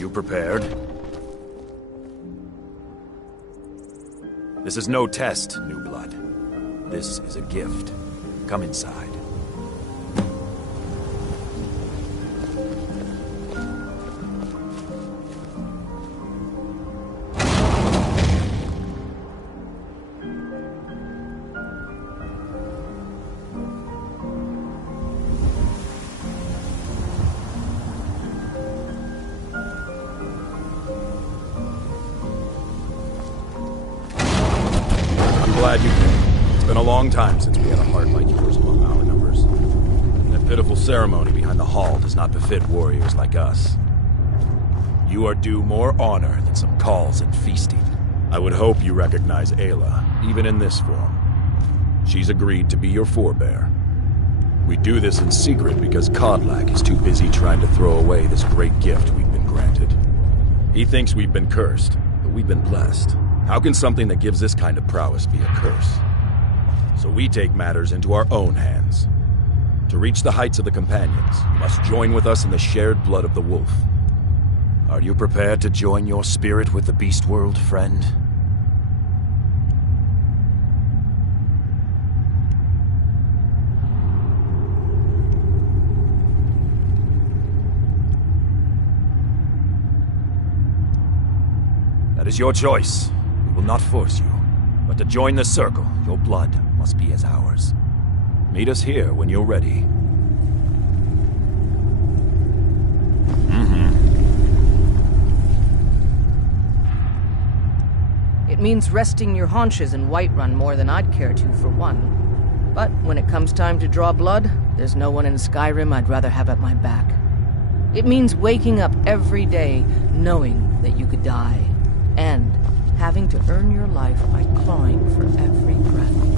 you prepared? This is no test, new blood. This is a gift. Come inside. Glad you came. It's been a long time since we had a heart like yours among our numbers. That pitiful ceremony behind the hall does not befit warriors like us. You are due more honor than some calls and feasting. I would hope you recognize Ayla, even in this form. She's agreed to be your forebear. We do this in secret because Kodlak is too busy trying to throw away this great gift we've been granted. He thinks we've been cursed, but we've been blessed. How can something that gives this kind of prowess be a curse? So we take matters into our own hands. To reach the heights of the Companions, you must join with us in the shared blood of the wolf. Are you prepared to join your spirit with the beast world, friend? That is your choice. We will not force you, but to join the circle, your blood must be as ours. Meet us here when you're ready. It means resting your haunches in Whiterun more than I'd care to, for one. But when it comes time to draw blood, there's no one in Skyrim I'd rather have at my back. It means waking up every day knowing that you could die, and having to earn your life by clawing for every breath.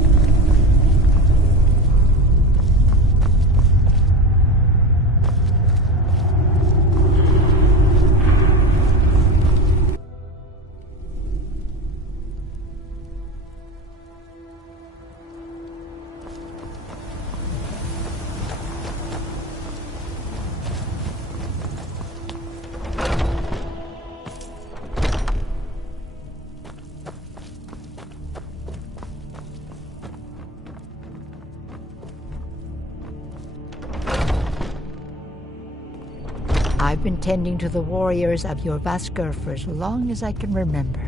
I've been tending to the warriors of your Vaskr for as long as I can remember.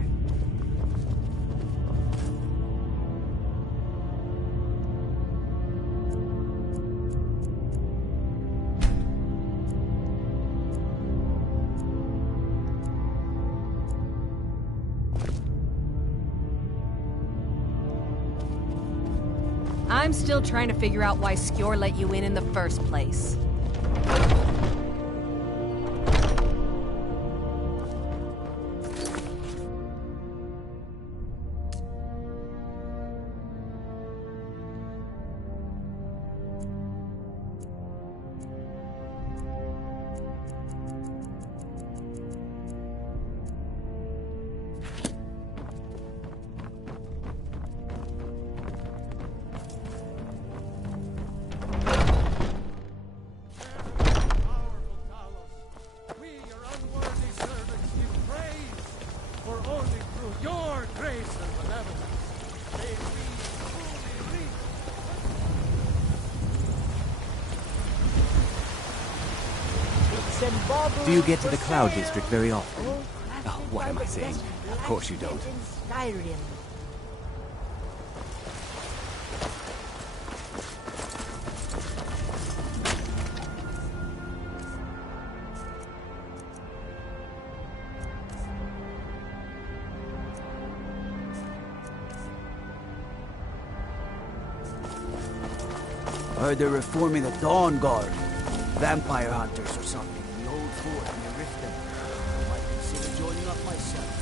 I'm still trying to figure out why Skjor let you in the first place. Do you get to the Cloud District very often? Oh, what am I saying? Of course you don't. Skyrim. I heard they're reforming the Dawn Guard. Vampire hunters or something. The old fort near Riften. I might consider joining up myself.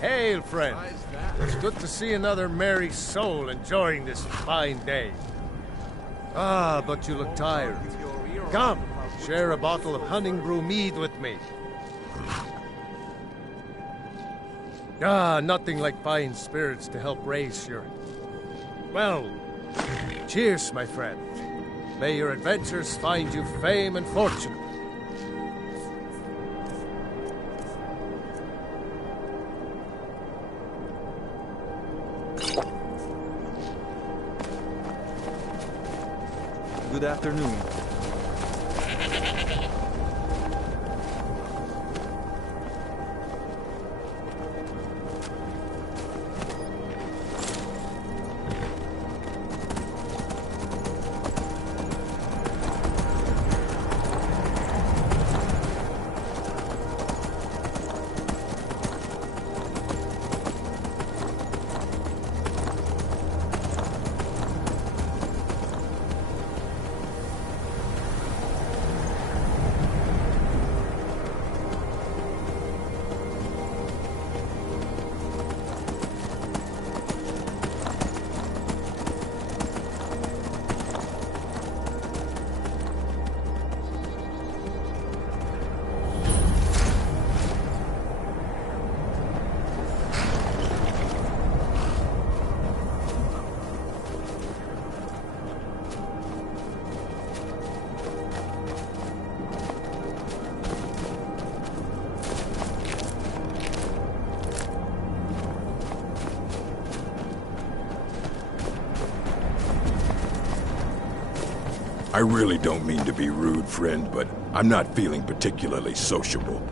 Hail, friend. It's good to see another merry soul enjoying this fine day. Ah, but you look tired. Come, share a bottle of hunting brew mead with me. Ah, nothing like fine spirits to help raise your... Well, cheers, my friend. May your adventures find you fame and fortune. Good afternoon. I really don't mean to be rude, friend, but I'm not feeling particularly sociable.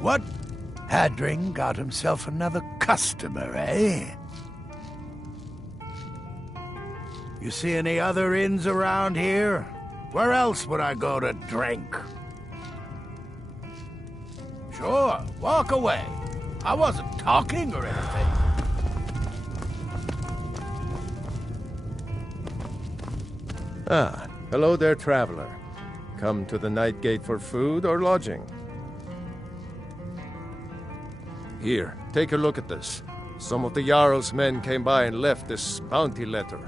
What? Hadring got himself another customer, eh? You see any other inns around here? Where else would I go to drink? Sure, walk away. I wasn't talking or anything. Ah, hello there, traveler. Come to the Night Gate for food or lodging? Here, take a look at this. Some of the Jarl's men came by and left this bounty letter.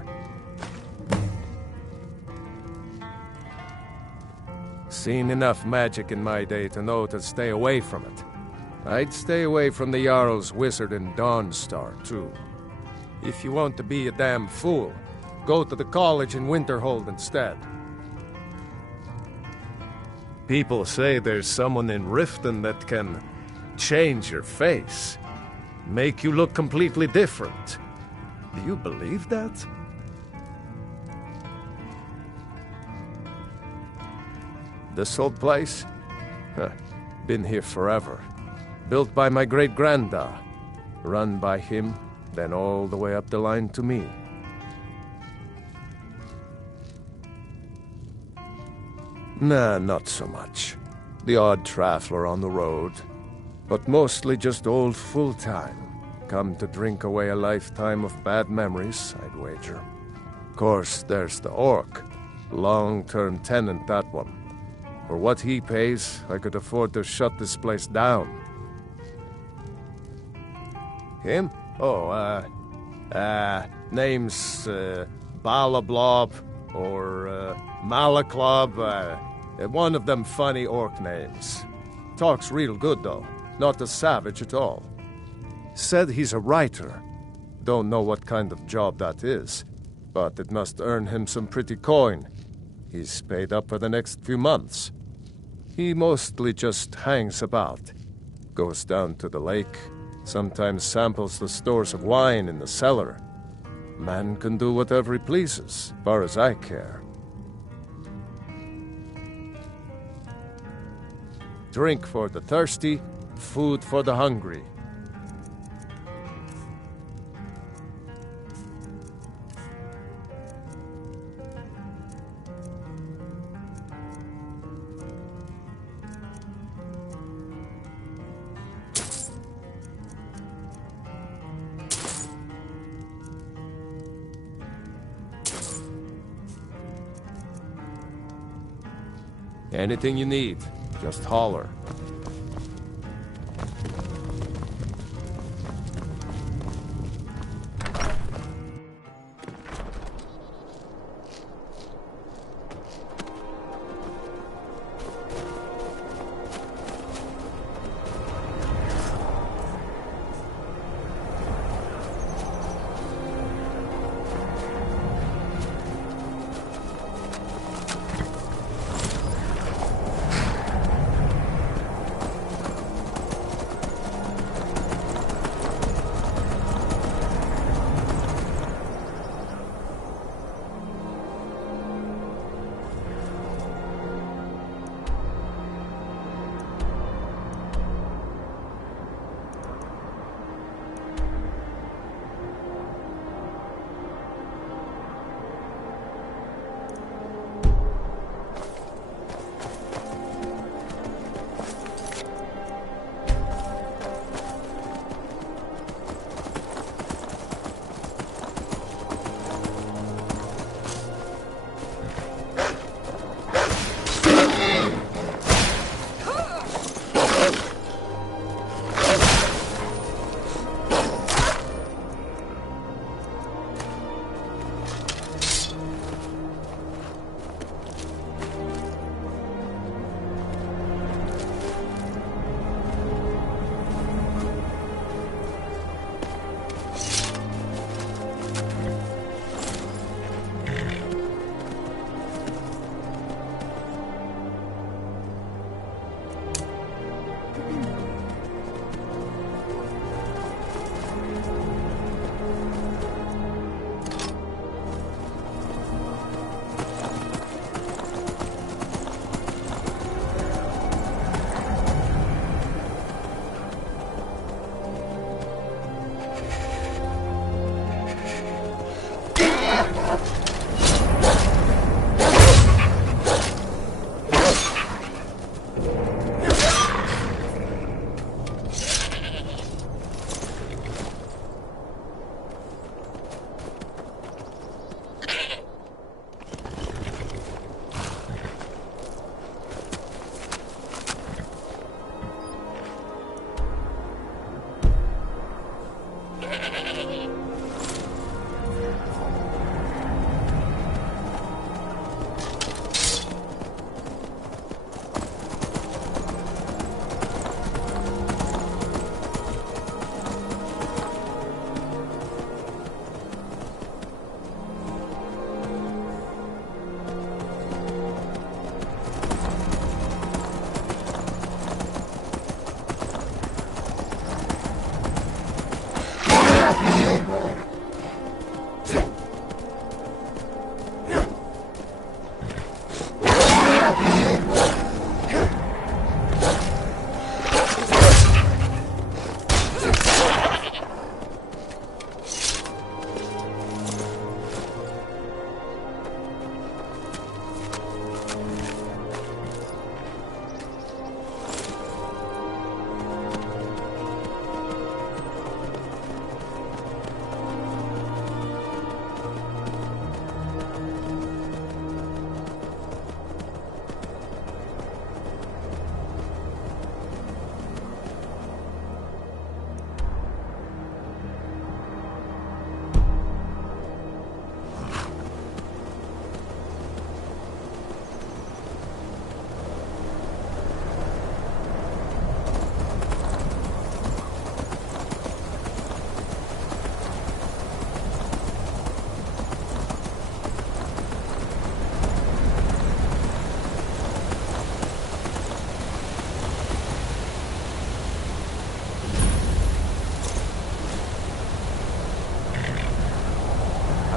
Seen enough magic in my day to know to stay away from it. I'd stay away from the Jarl's wizard and Dawnstar, too. If you want to be a damn fool, go to the college in Winterhold instead. People say there's someone in Riften that can change your face, make you look completely different. Do you believe that? This old place? Huh. Been here forever. Built by my great-granda. Run by him, then all the way up the line to me. Nah, not so much. The odd traveler on the road. But mostly just old full-time. come to drink away a lifetime of bad memories, I'd wager. Of course, there's the orc. Long-term tenant, that one. For what he pays, I could afford to shut this place down. Him? Oh, name's, Balablob, or, Malaklob, one of them funny orc names. Talks real good, though. Not a savage at all. Said he's a writer. Don't know what kind of job that is, but it must earn him some pretty coin. He's paid up for the next few months. He mostly just hangs about. Goes down to the lake, sometimes samples the stores of wine in the cellar. Man can do whatever he pleases, far as I care. Drink for the thirsty, food for the hungry. Anything you need, just holler.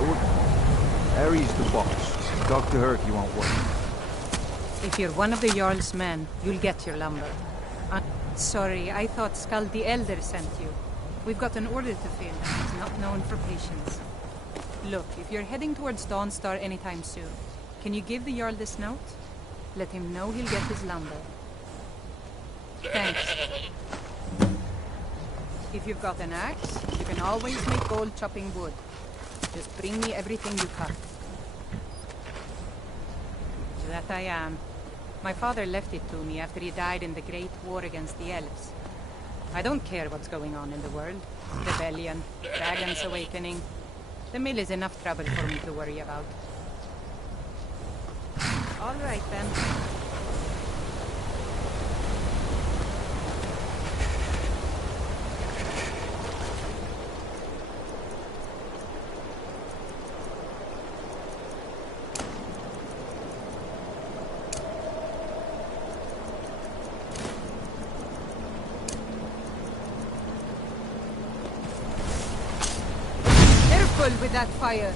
forward. Harry's the boss. Talk to her if you want work. If you're one of the Jarl's men, you'll get your lumber. Sorry, I thought Skald the Elder sent you. We've got an order to fill, and he's not known for patience. Look, if you're heading towards Dawnstar anytime soon, can you give the Jarl this note? Let him know he'll get his lumber. Thanks. If you've got an axe, you can always make gold chopping wood. Just bring me everything you cut. That I am. My father left it to me after he died in the Great War against the Elves. I don't care what's going on in the world. Rebellion, dragons awakening. The mill is enough trouble for me to worry about. All right, then. With that fire.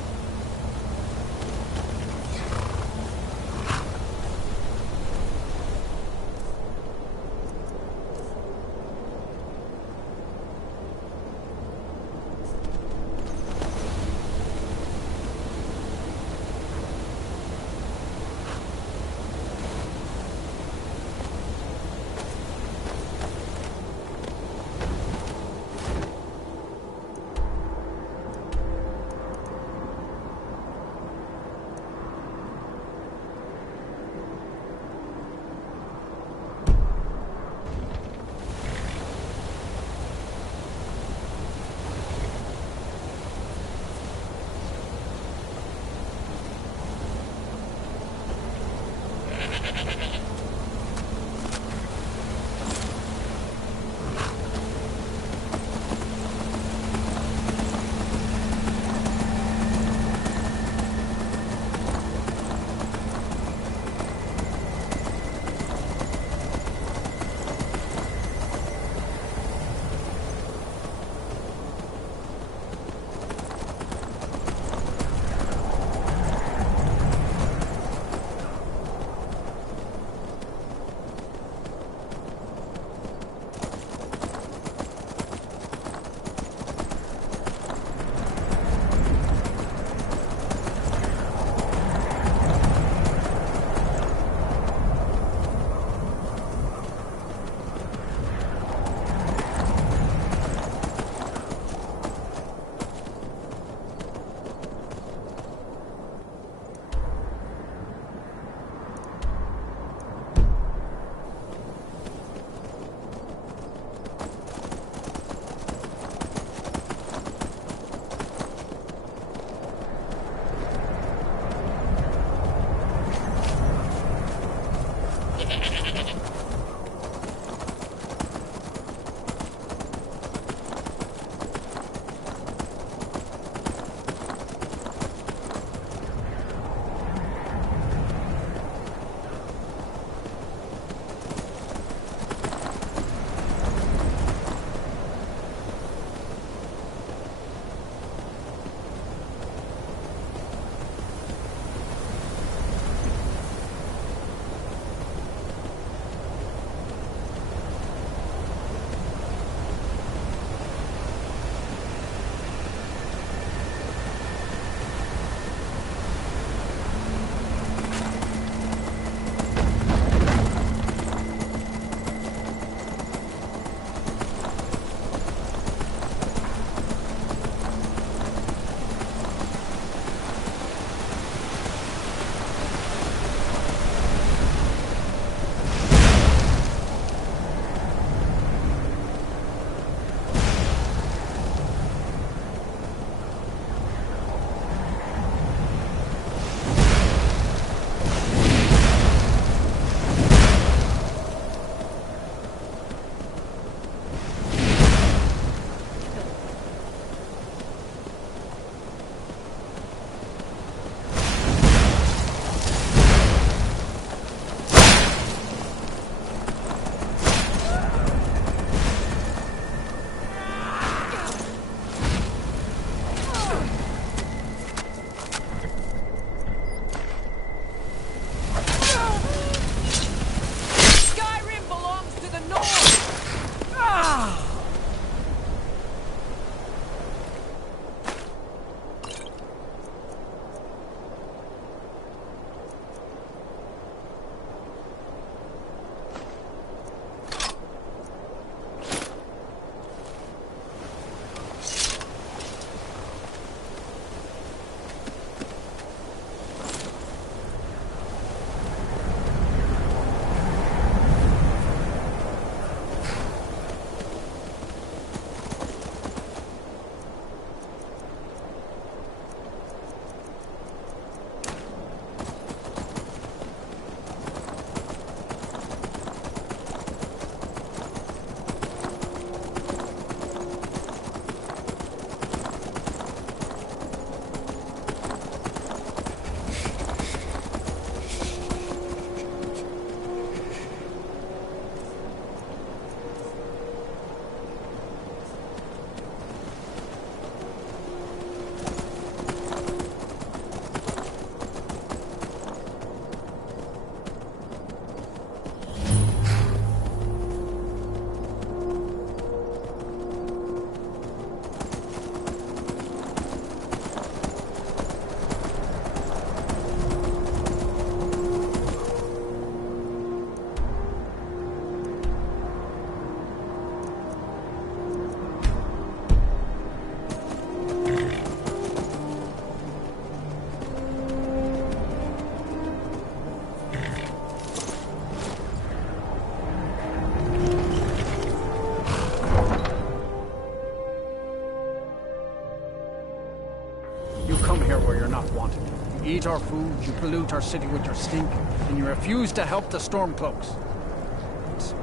come here where you're not wanted. You eat our food, you pollute our city with your stink, and you refuse to help the Stormcloaks.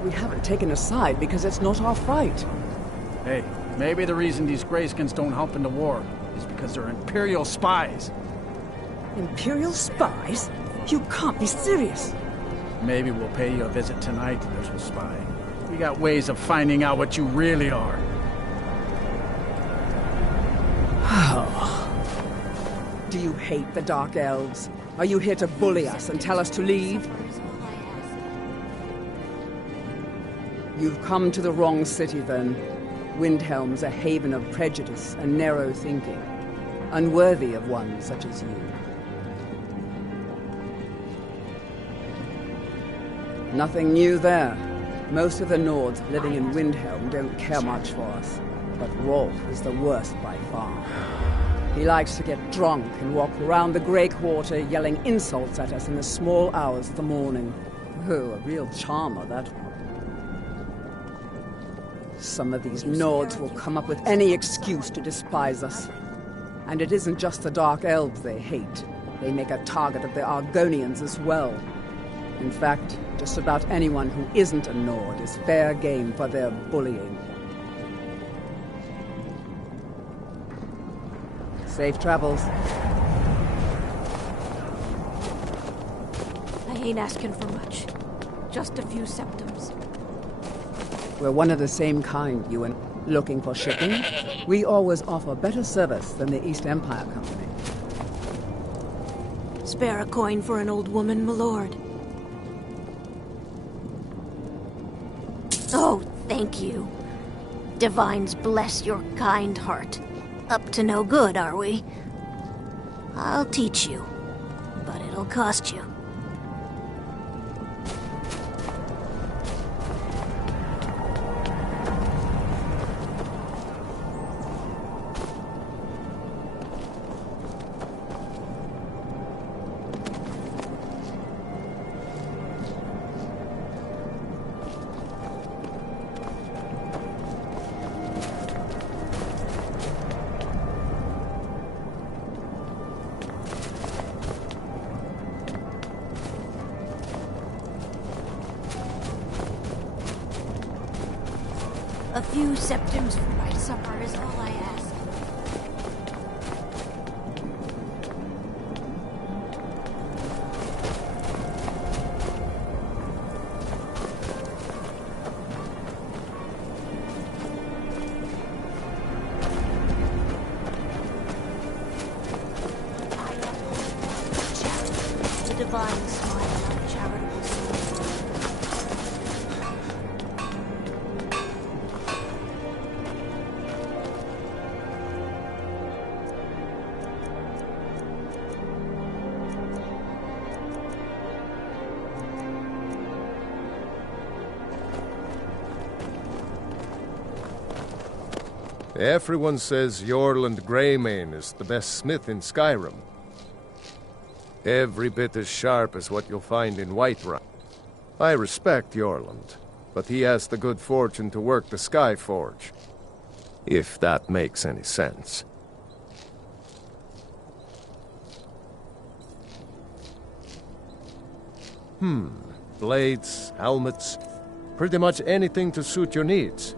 We haven't taken a side because it's not our fight. Hey, maybe the reason these Greyskins don't help in the war is because they're Imperial spies. Imperial spies? You can't be serious. Maybe we'll pay you a visit tonight, little spy. We got ways of finding out what you really are. Do you hate the Dark Elves? Are you here to bully us and tell us to leave? You've come to the wrong city, then. Windhelm's a haven of prejudice and narrow thinking, unworthy of one such as you. Nothing new there. Most of the Nords living in Windhelm don't care much for us, but Rolf is the worst by far. He likes to get drunk and walk around the Grey Quarter yelling insults at us in the small hours of the morning. Oh, a real charmer, that one. Some of these Nords will come up with any excuse to despise us. And it isn't just the Dark Elves they hate. They make a target of the Argonians as well. In fact, just about anyone who isn't a Nord is fair game for their bullying. Safe travels. I ain't asking for much. Just a few septums. We're one of the same kind, you and looking for shipping? We always offer better service than the East Empire Company. Spare a coin for an old woman, my lord. Oh, thank you. Divines bless your kind heart. Up to no good, are we? I'll teach you, but it'll cost you. A few septums for my supper is all I ask. The divine smile on charitable souls. Everyone says Yorland Greymane is the best smith in Skyrim. Every bit as sharp as what you'll find in Whiterun. I respect Yorland, but he has the good fortune to work the Skyforge. If that makes any sense. Blades, helmets, pretty much anything to suit your needs.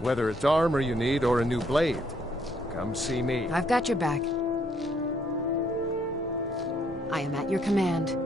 Whether it's armor you need or a new blade, come see me. I've got your back. I am at your command.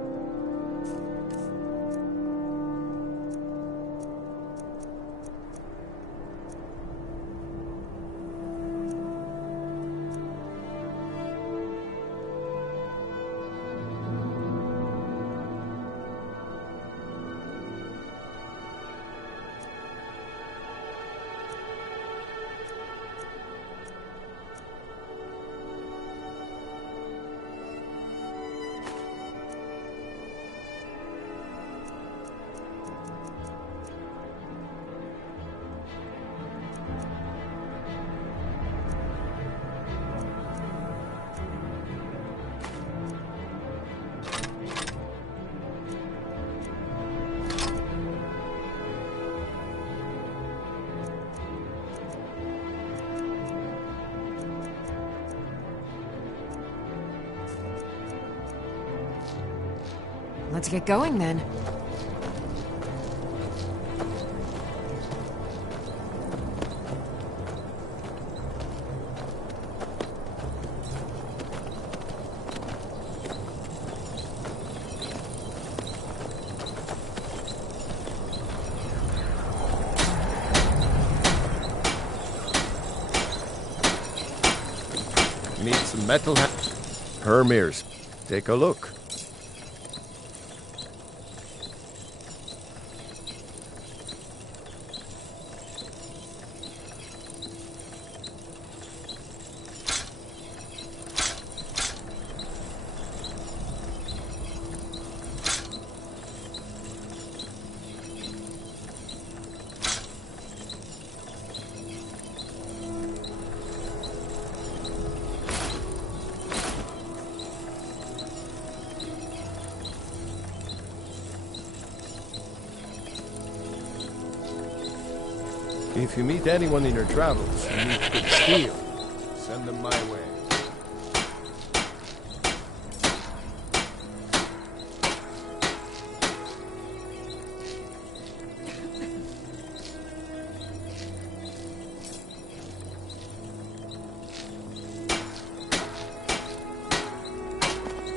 Let's get going then. Need some metal Hermirs. Take a look. If you meet anyone in your travels who needs good steel, send them my way.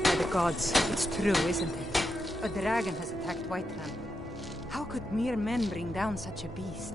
By the gods, it's true, isn't it? A dragon has attacked Whiterun. How could mere men bring down such a beast?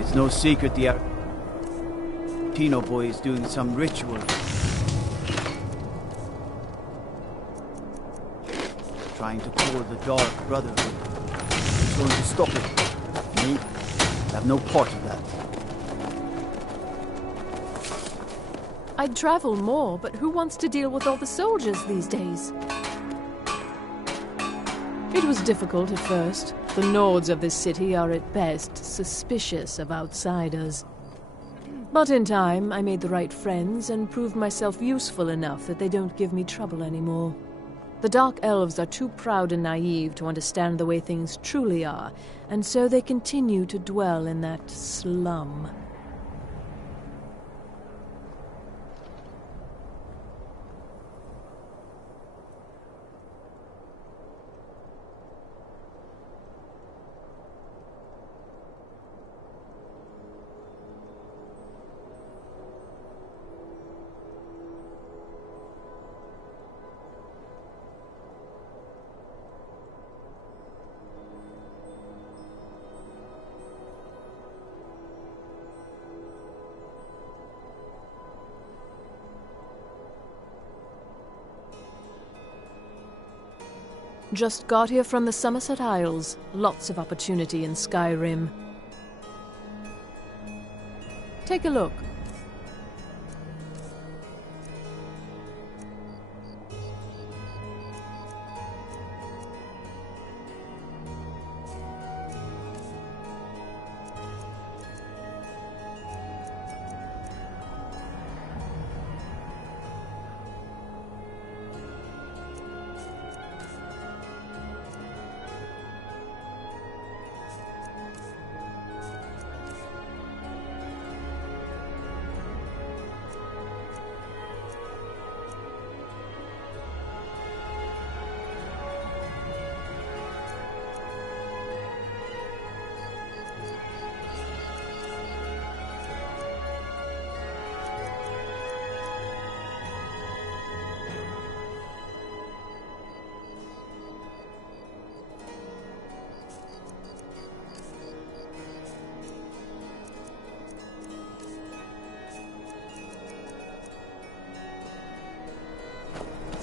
It's no secret the Tino boy is doing some ritual. Trying to call the Dark Brotherhood. Who's going to stop it? Me? I have no part of that. I'd travel more, but who wants to deal with all the soldiers these days? It was difficult at first. The Nords of this city are at best suspicious of outsiders. But in time, I made the right friends and proved myself useful enough that they don't give me trouble anymore. The Dark Elves are too proud and naive to understand the way things truly are, and so they continue to dwell in that slum. Just got here from the Somerset Isles. Lots of opportunity in Skyrim. Take a look.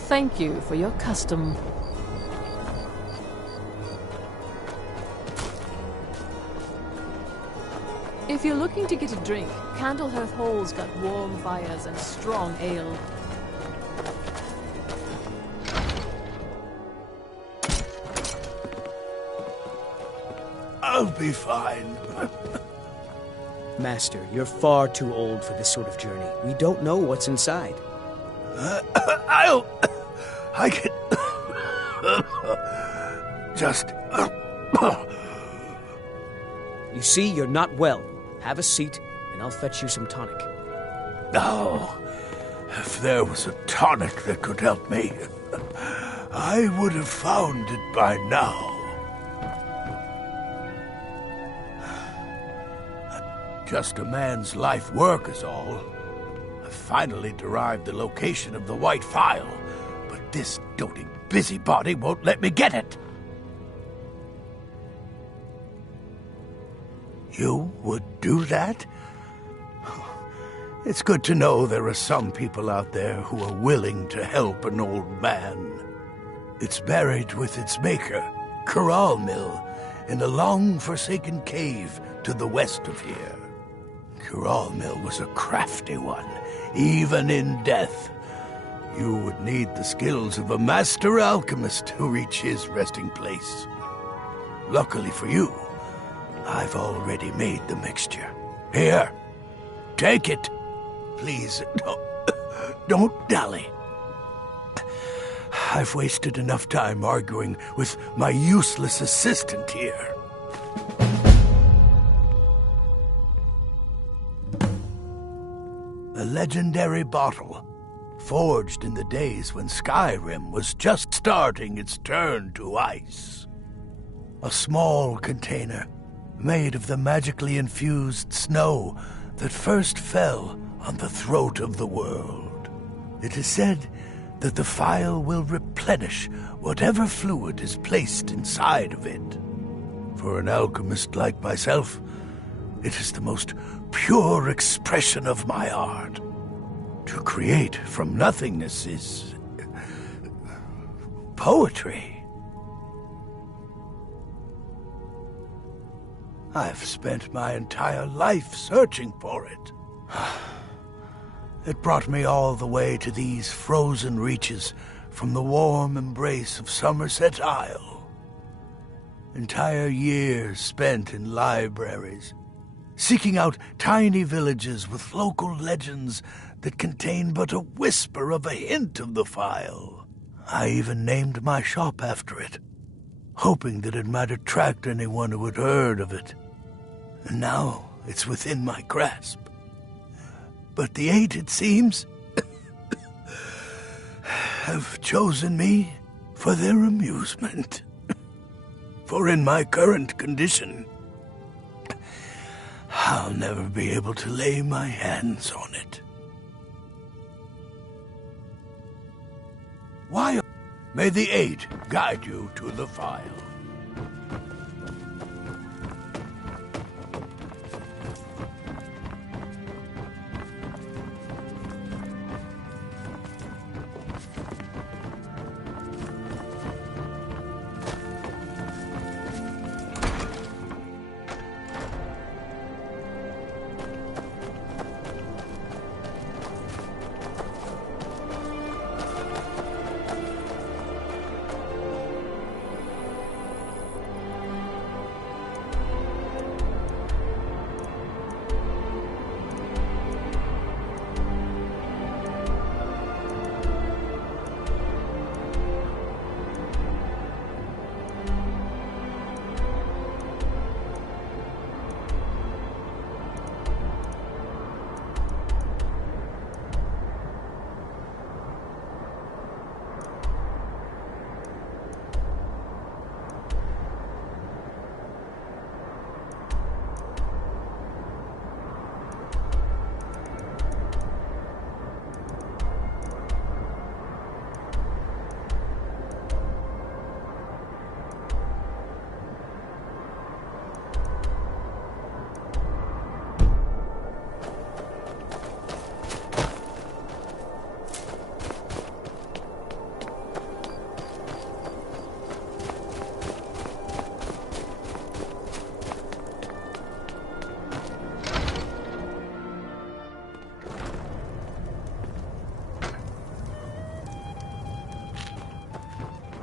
Thank you for your custom. If you're looking to get a drink, Candlehearth Hall's got warm fires and strong ale. I'll be fine. Master, you're far too old for this sort of journey. We don't know what's inside. I can... just... You see, you're not well. Have a seat, and I'll fetch you some tonic. No. If there was a tonic that could help me, I would have found it by now. Just a man's life work is all. I finally derived the location of the White Phial, but this doting busybody won't let me get it. You would do that? It's good to know there are some people out there who are willing to help an old man. It's buried with its maker, Corral Mill, in a long-forsaken cave to the west of here. Corral Mill was a crafty one, even in death. You would need the skills of a master alchemist to reach his resting place. Luckily for you, I've already made the mixture. Here, take it. Please, don't dally. I've wasted enough time arguing with my useless assistant here. A legendary bottle, forged in the days when Skyrim was just starting its turn to ice. A small container made of the magically infused snow that first fell on the throat of the world. It is said that the phial will replenish whatever fluid is placed inside of it. For an alchemist like myself, it is the most pure expression of my art. To create from nothingness is poetry. I've spent my entire life searching for it. It brought me all the way to these frozen reaches from the warm embrace of Somerset Isle. Entire years spent in libraries, seeking out tiny villages with local legends that contain but a whisper of a hint of the file. I even named my shop after it, hoping that it might attract anyone who had heard of it. And now it's within my grasp. But the Eight, it seems, have chosen me for their amusement. For in my current condition, I'll never be able to lay my hands on it. Why? May the Eight guide you to the file.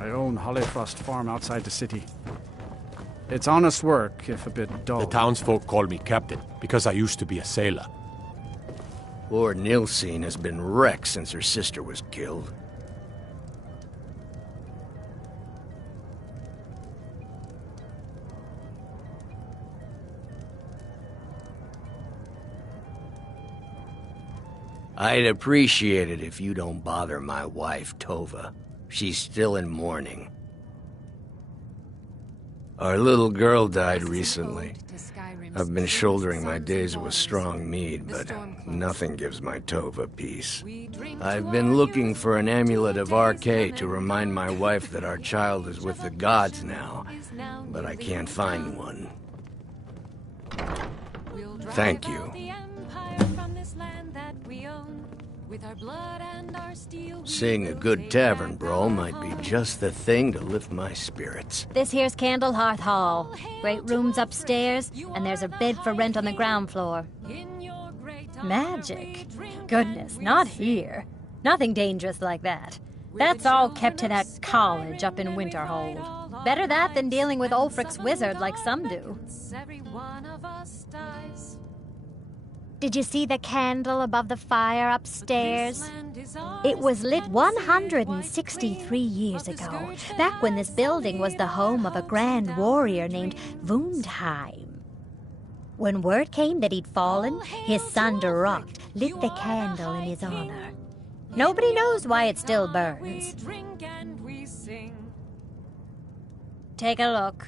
I own Hollyfrost Farm outside the city. It's honest work, if a bit dull. The townsfolk call me captain, because I used to be a sailor. Poor Nilsine has been wrecked since her sister was killed. I'd appreciate it if you don't bother my wife, Tova. She's still in mourning. Our little girl died recently. I've been shouldering my days with strong mead, but nothing gives my Tova peace. I've been looking for an amulet of RK to remind my wife that our child is with the gods now, but I can't find one. Thank you. Seeing a good tavern brawl might be just the thing to lift my spirits. This here's Candlehearth Hall. Great rooms upstairs, and there's a bed for rent on the ground floor. Magic? Goodness, not here. Nothing dangerous like that. That's all kept to that college up in Winterhold. Better that than dealing with Ulfric's wizard like some do. Did you see the candle above the fire upstairs? It was lit 163 years ago, back when this building was the home of a grand warrior named Wundheim. When word came that he'd fallen, his son Durok lit the candle in his honor. Nobody knows why it still burns. Take a look.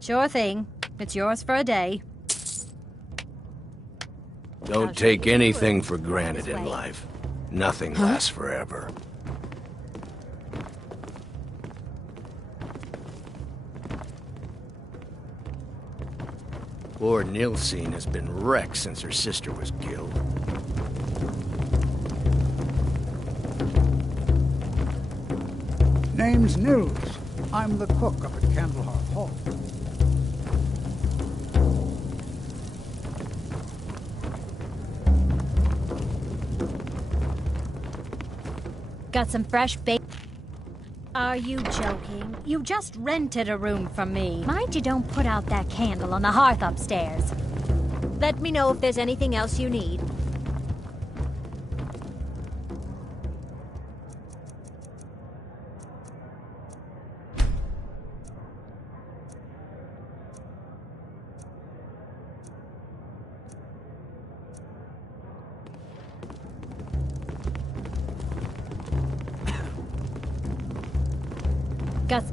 Sure thing. It's yours for a day. Don't take anything for granted in life. Nothing lasts forever. Poor Nilsine has been wrecked since her sister was killed. Name's Nils. I'm the cook up at Candlehearth Hall. Got some fresh bacon. Are you joking? You just rented a room from me. Mind you don't put out that candle on the hearth upstairs. Let me know if there's anything else you need. Got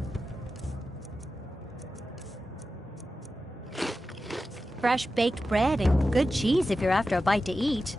fresh baked bread and good cheese if you're after a bite to eat.